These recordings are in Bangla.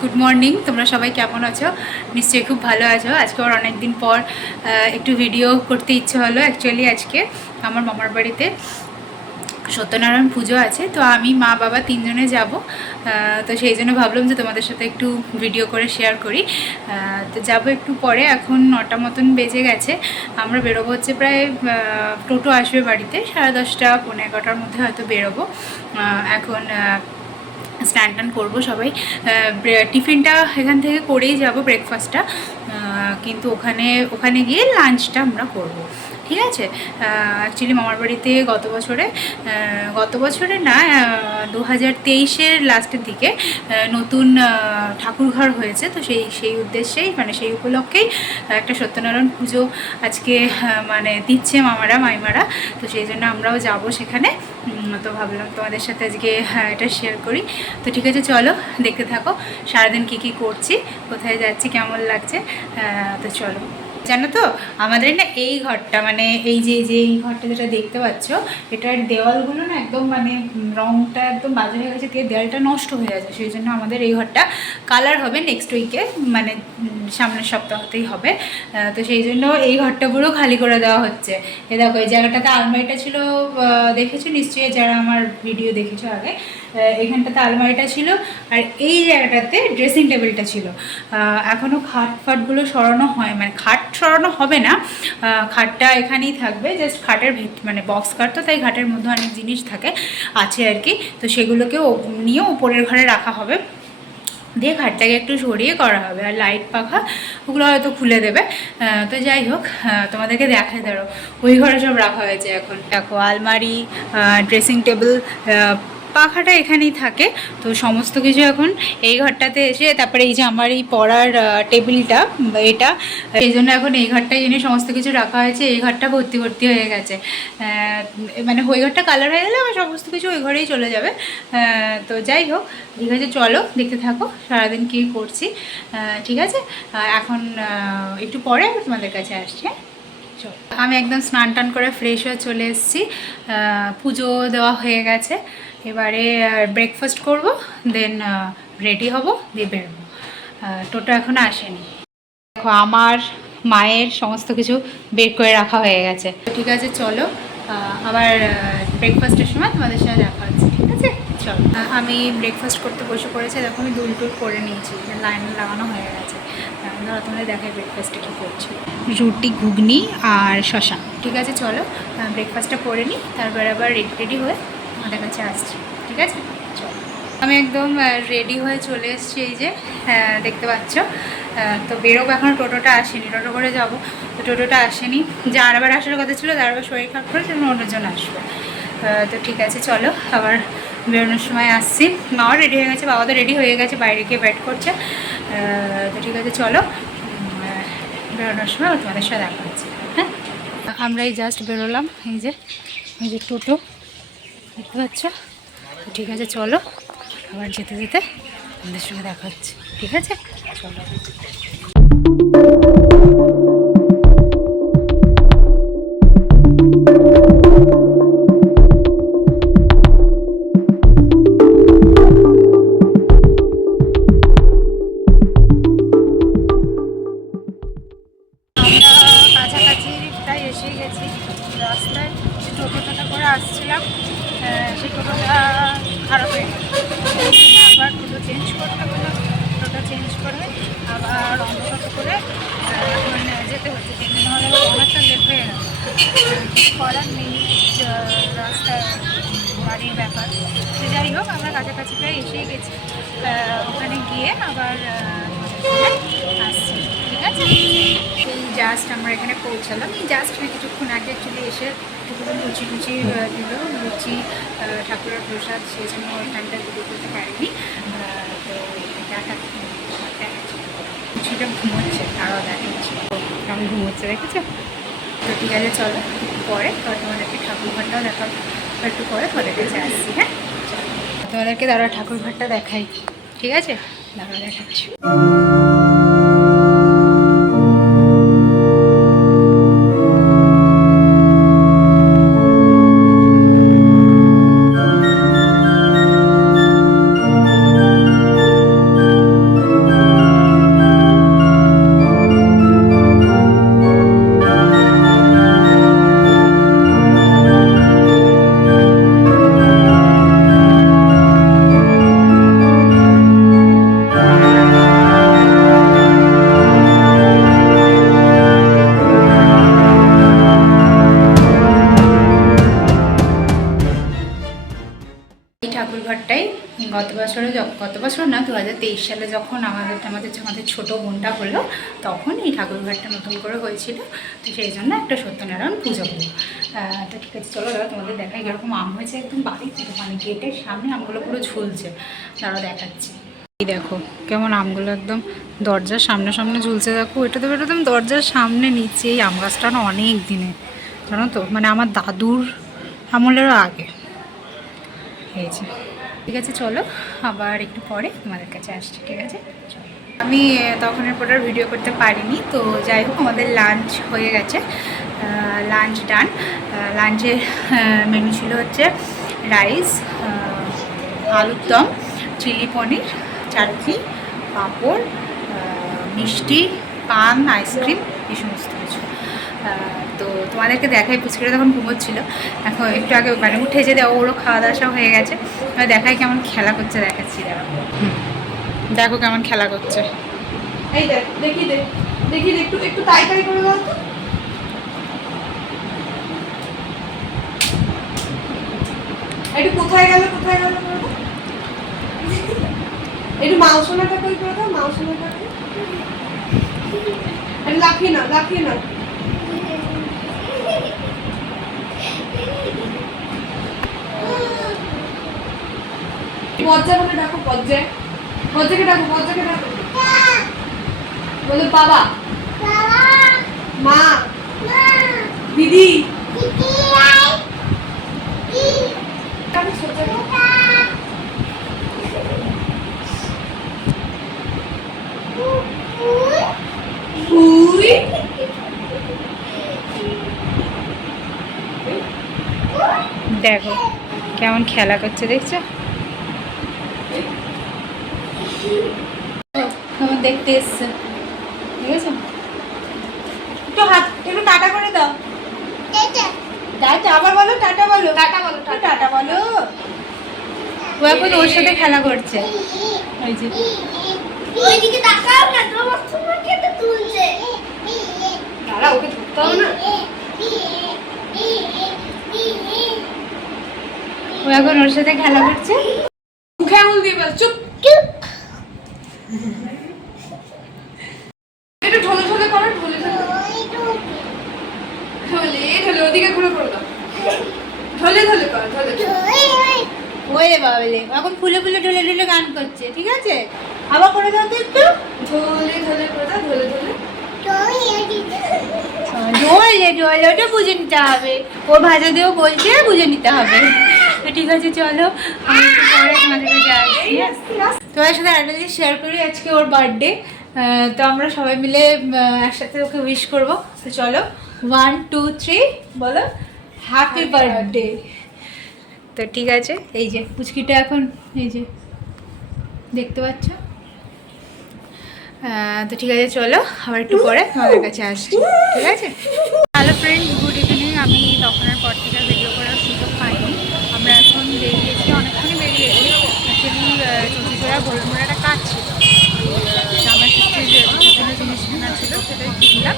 Good morning. তোমরা সবাই কেমন আছো? নিশ্চয়ই খুব ভালো আছো। আজকে ওর অনেক দিন পর একটু ভিডিও করতে ইচ্ছে হলো। অ্যাকচুয়ালি আজকে আমার মামার বাড়িতে সত্যনারায়ণ পুজো আছে, তো আমি মা বাবা তিনজনে যাব। তো সেই জন্য ভাবলাম যে তোমাদের সাথে একটু ভিডিও করে শেয়ার করি। তো যাবো একটু পরে, এখন 9টা মতন বেজে গেছে। আমরা বেরোবো হচ্ছে প্রায়, টোটো আসবে বাড়িতে 10:30 পৌনে 11টার মধ্যে হয়তো বেরোবো। এখন স্নান টান করবো সবাই। টিফিনটা এখান থেকে করেই যাব, ব্রেকফাস্টটা, কিন্তু ওখানে গিয়ে লাঞ্চটা আমরা করব। ঠিক আছে। অ্যাকচুয়ালি মামার বাড়িতে গত বছরে না, 2023-এর লাস্টের দিকে নতুন ঠাকুরঘর হয়েছে। তো সেই উদ্দেশ্যেই, মানে সেই উপলক্ষেই একটা সত্যনারায়ণ পুজো আজকে মানে দিচ্ছে মামারা মাইমারা। তো সেই জন্য আমরাও যাব সেখানে। তো ভাবলাম তোমাদের সাথে আজকে এটা শেয়ার করি। তো ঠিক আছে, চলো দেখতে থাকো সারাদিন কী করছি, কোথায় যাচ্ছি, কেমন লাগছে। তো চলো। জানো তো, আমাদের না এই ঘরটা, মানে এই ঘরটা যেটা দেখতে পাচ্ছ, এটার দেওয়ালগুলো না একদম, মানে রংটা একদম বাজে হয়ে গেছে, দিয়ে দেওয়ালটা নষ্ট হয়ে গেছে। সেই জন্য আমাদের এই ঘরটা কালার হবে নেক্সট উইকে, মানে সামনের সপ্তাহতেই হবে। তো সেই জন্য এই ঘরটা পুরো খালি করে দেওয়া হচ্ছে। এ দেখো, এই জায়গাটাতে আলমারিটা ছিল, দেখেছো নিশ্চয়ই যারা আমার ভিডিও দেখেছো আগে। এখানটাতে আলমারিটা ছিল, আর এই জায়গাটাতে ড্রেসিং টেবিলটা ছিল। এখনও খাটগুলো সরানো হয়, মানে খাট সরানো হবে না, খাটটা এখানেই থাকবে। জাস্ট খাটের মানে বক্স খাট, তো তাই খাটের মধ্যে অনেক জিনিস আছে আর কি। তো সেগুলোকে নিয়ে উপরের ঘরে রাখা হবে, দিয়ে খাটটাকে একটু সরিয়ে করা হবে। আর লাইট পাখা ওগুলো হয়তো খুলে দেবে। তো যাই হোক, তোমাদেরকে দেখায় দাঁড়ো, ওই ঘরে সব রাখা হয়েছে। এখন দেখো, আলমারি, ড্রেসিং টেবিল, পাখাটা এখানেই থাকে। তো সমস্ত কিছু এখন এই ঘরটাতে এসে, তারপরে এই যে আমার এই পড়ার টেবিলটা, এটা এই জন্য এখন এই ঘরটায় এনে সমস্ত কিছু রাখা হয়েছে। এই ঘরটা ভর্তি হয়ে গেছে, মানে ওই ঘরটা কালার হয়ে গেলে আমার সমস্ত কিছু ওই ঘরেই চলে যাবে। তো যাই হোক, ঠিক আছে, চলো দেখতে থাকো সারাদিন কী করছি। ঠিক আছে, এখন একটু পরে আমি তোমাদের কাছে আসছি। আমি একদম স্নান টান করে ফ্রেশ হয়ে চলে এসেছি। পুজো দেওয়া হয়ে গেছে, এবারে ব্রেকফাস্ট করব, দেন রেডি হব, দিয়ে বেরোবো। টোটো এখনও আসেনি। দেখো, আমার মায়ের সমস্ত কিছু বের করে রাখা হয়ে গেছে। ঠিক আছে, চলো আবার ব্রেকফাস্টের সময় তোমাদের সাথে দেখা হচ্ছে। ঠিক আছে, চলো। আমি ব্রেকফাস্ট করতে বসে পড়েছি। দেখো, আমি দুল করে নিয়েছি, লাইন লাগানো হয়ে গেছে। ধরো তোমাদের দেখায় ব্রেকফাস্টে কী করছি। রুটি, ঘুগনি আর শশা। ঠিক আছে, চলো ব্রেকফাস্টটা করে নিই, তারপরে আবার রেডি হয়ে আমাদের কাছে আসছি। ঠিক আছে, চলো। আমি একদম রেডি হয়ে চলে এসেছি, এই যে দেখতে পাচ্ছ। তো বেরোবো, এখন টোটোটা আসেনি, টোটো করে যাবো। তো টোটোটা আসেনি, যার আবার আসার কথা ছিল, তার আবার শরীর খারাপ করে, সেজন্য অন্যজন আসবে। তো ঠিক আছে, চলো আবার বেরোনোর সময় আসছি। মাও রেডি হয়ে গেছে, বাবা তো রেডি হয়ে গেছে, বাইরে গিয়ে ওয়েট করছে। তো ঠিক আছে, চলো বেরোনোর সময় তোমাদের সাথে দেখা হচ্ছে। হ্যাঁ, আমরা এই জাস্ট বেরোলাম, এই যে টোটো দেখতে পাচ্ছ। তো ঠিক আছে, চলো আবার যেতে যেতে আমাদের সঙ্গে দেখা হচ্ছে। ঠিক আছে, চলো। কাছাকাছি প্রায় এসেই গেছি। রাস্তায় যে টোটোটা করে আসছিলাম, সেই টোটোটা খারাপ হয়ে গেল, আবার টোটো চেঞ্জ করতে হলো। টোটো চেঞ্জ করে আবার অন্য টোটো করে যেতে হচ্ছে, কিন্তু নাহলে অনেকটা লেট হয়ে গেল। করার নেই, রাস্তায় গাড়ির ব্যাপার। তো যাই হোক, আমরা কাছাকাছি প্রায় এসেই গেছি। ওখানে গিয়ে আবার আসছি। ঠিক আছে, এই জাস্ট আমরা এখানে পৌঁছালাম, এই জাস্ট কিছুক্ষণ আগে অ্যাকচুয়ালি এসে কিছুক্ষণ লুচি দিল, লুচি ঠাকুরের প্রসাদ, সেই জন্য ওই টাইমটা ভিডিও করতে পারিনি। তো লুচিটা ঘুমোচ্ছে, আরও দেখাচ্ছি কেমন ঘুমোচ্ছে, দেখেছো? তো ঠিক আছে, চলো পরে তোমাদেরকে ঠাকুরঘরটাও দেখাবো, একটু পরে তোমাদের কাছে আসছি। হ্যাঁ, তোমাদেরকে দাঁড়া ঠাকুরঘরটা দেখাই। ঠিক আছে, দাঁড়া দেখাচ্ছি। ঘরটাই গত বছর না 2023 সালে যখন আমাদের ছোটো বোনটা হলো তখন এই ঠাকুর ঘরটা নতুন করে হয়েছিল। তো সেই জন্য একটা সত্যনারায়ণ পুজো হলো। তো ঠিক আছে, চলো দাদা তোমাদের দেখাই কীরকম আম হয়েছে একদম বাড়িতে, মানে গেটের সামনে আমগুলো পুরো ঝুলছে, তারা দেখাচ্ছি। এই দেখো কেমন আমগুলো একদম দরজার সামনে সামনে ঝুলছে। দেখো এটা তো একদম দরজার সামনে নিচে। এই আম গাছটা না অনেক দিনে, জানো তো, মানে আমার দাদুর আমলেরও আগে হয়েছে। ঠিক আছে, চলো আবার একটু পরে তোমাদের কাছে আসছি। ঠিক আছে, আমি তখনের পর আর ভিডিও করতে পারিনি। তো যাই হোক, আমাদের লাঞ্চ হয়ে গেছে, লাঞ্চ ডান। লাঞ্চের মেনু ছিল হচ্ছে রাইস, আলুর দম, চিলি পনির, চাটনি, পাঁপড়, মিষ্টি, পান, আইসক্রিম, এই সমস্ত কিছু। তো তোমাদেরকে দেখাই, পুচকিটা তখন ঘুমোচ্ছিল, এখন একটু আগে মানে উঠেছে, দেওয়া ওরও খাওয়া দাওয়া সব হয়ে গেছে। দেখাই কেমন খেলা করছে, দেখাচ্ছি। দেখো কেমন খেলা করছে। এই দেখ, দেখি একটু একটু তাই করে দাও তো। একটু কোথায় গেল একটু মাউসোনাটা কই করে দাও, মাউসোনাটা লাফিয়ে না বজ্জা বলে ডাকো, বজ্জাকে ডাকো বলো বাবা, মা, দিদি, দেখো কেমন খেলা করছে, দেখছো কেমন দেখতে এসছে, ঠিক আছে। একটু টাটা করে দাও। আবার বলো টাটা বলো। ও এখন ওর সাথে খেলা করছে। ওই যে ওইদিকে তাকাও না, তোমার তোমাকে তো তুলছে। দাঁড়া, ওকে ধরতে হবে না। ও এখন ওর সাথে খেলা করছে। মুখে আঙুল দিয়ে বল, চুপ। একটু ঢোলে করো, ঢোলে ওদিকে ঘুরে করে দাও। ঢোলে কর, ওরে বাবলে, এখন ফুলে ঢোলে গান করছে। ঠিক আছে, আবার করে দাও তো একটু। ঢোলে করে দাও, ঢোলে ঢোলে ওটা বুঝে নিতে হবে। ও ভাষা দিয়েও বলছে, বুঝে নিতে হবে। তো ঠিক আছে, চলো আমি একটু পরে তোমাদের কাছে আসছি। তোমার সাথে আরেকটা জিনিস শেয়ার করি, আজকে ওর বার্থডে। তো আমরা সবাই মিলে একসাথে ওকে উইশ করবো। তো চলো 1 2 3 বলো, হ্যাপি বার্থডে। তো ঠিক আছে, এই যে পুচকিটা এখন এই যে দেখতে পাচ্ছ। তো ঠিক আছে, চলো আবার একটু পরে তোমাদের কাছে আসছি। ঠিক আছে, হ্যালো ফ্রেন্ডস, গুড ইভিনিং। আমি তখনের পর থেকে ভিডিও করার সুযোগ পাইনি। আমরা এখন বেরিয়েছি, অনেকক্ষণই বেরিয়েছি। অ্যাকচুয়ালি চৌচিছড়া গোলমোড়াটা কাজ ছিল, জামা ষষ্ঠীর বিভিন্ন জিনিস কেনা ছিল, সেটাই কিনলাম।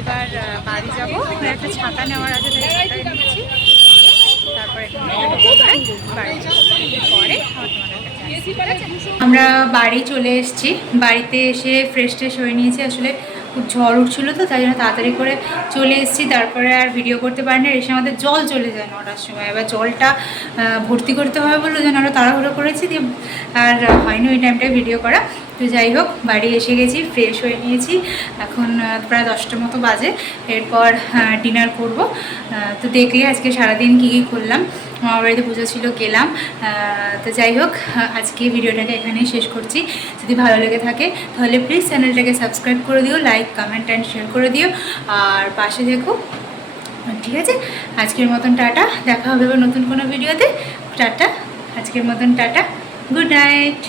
এবার বাড়ি যাবো, একটা ছাতা নেওয়ার আছে, তাই ছাতায় নিয়েছি। তারপরে আমরা বাড়ি চলে এসেছি। বাড়িতে এসে ফ্রেশ হয়ে নিয়েছি। আসলে খুব ঝড় উঠছিলো, তো তাই জন্য তাড়াতাড়ি করে চলে এসেছি। তারপরে আর ভিডিও করতে পারি না। এসে আমাদের জল চলে যায় 9টার সময়। এবার জলটা ভর্তি করতে হবে বললো, যেন আমরা তাড়াহুড়ো করেছি, দিয়ে আর হয়নি ওই টাইমটায় ভিডিও করা। তো যাই হোক, বাড়ি এসে গেছি, ফ্রেশ হয়ে নিয়েছি। এখন প্রায় 10টার মতো বাজে। এরপর ডিনার করব। তো দেখলে আজকে সারাদিন কী করলাম। আমার বাড়িতে পুজো ছিল, গেলাম। তো যাই হোক, আজকে ভিডিওটাকে এখানেই শেষ করছি। যদি ভালো লেগে থাকে তাহলে প্লিজ চ্যানেলটাকে সাবস্ক্রাইব করে দিও, লাইক কমেন্ট অ্যান্ড শেয়ার করে দিও, আর পাশে দেখো। ঠিক আছে, আজকের মতন টাটা, দেখা হবে নতুন কোনো ভিডিওতে। টাটা, আজকের মতন টাটা, গুড নাইট।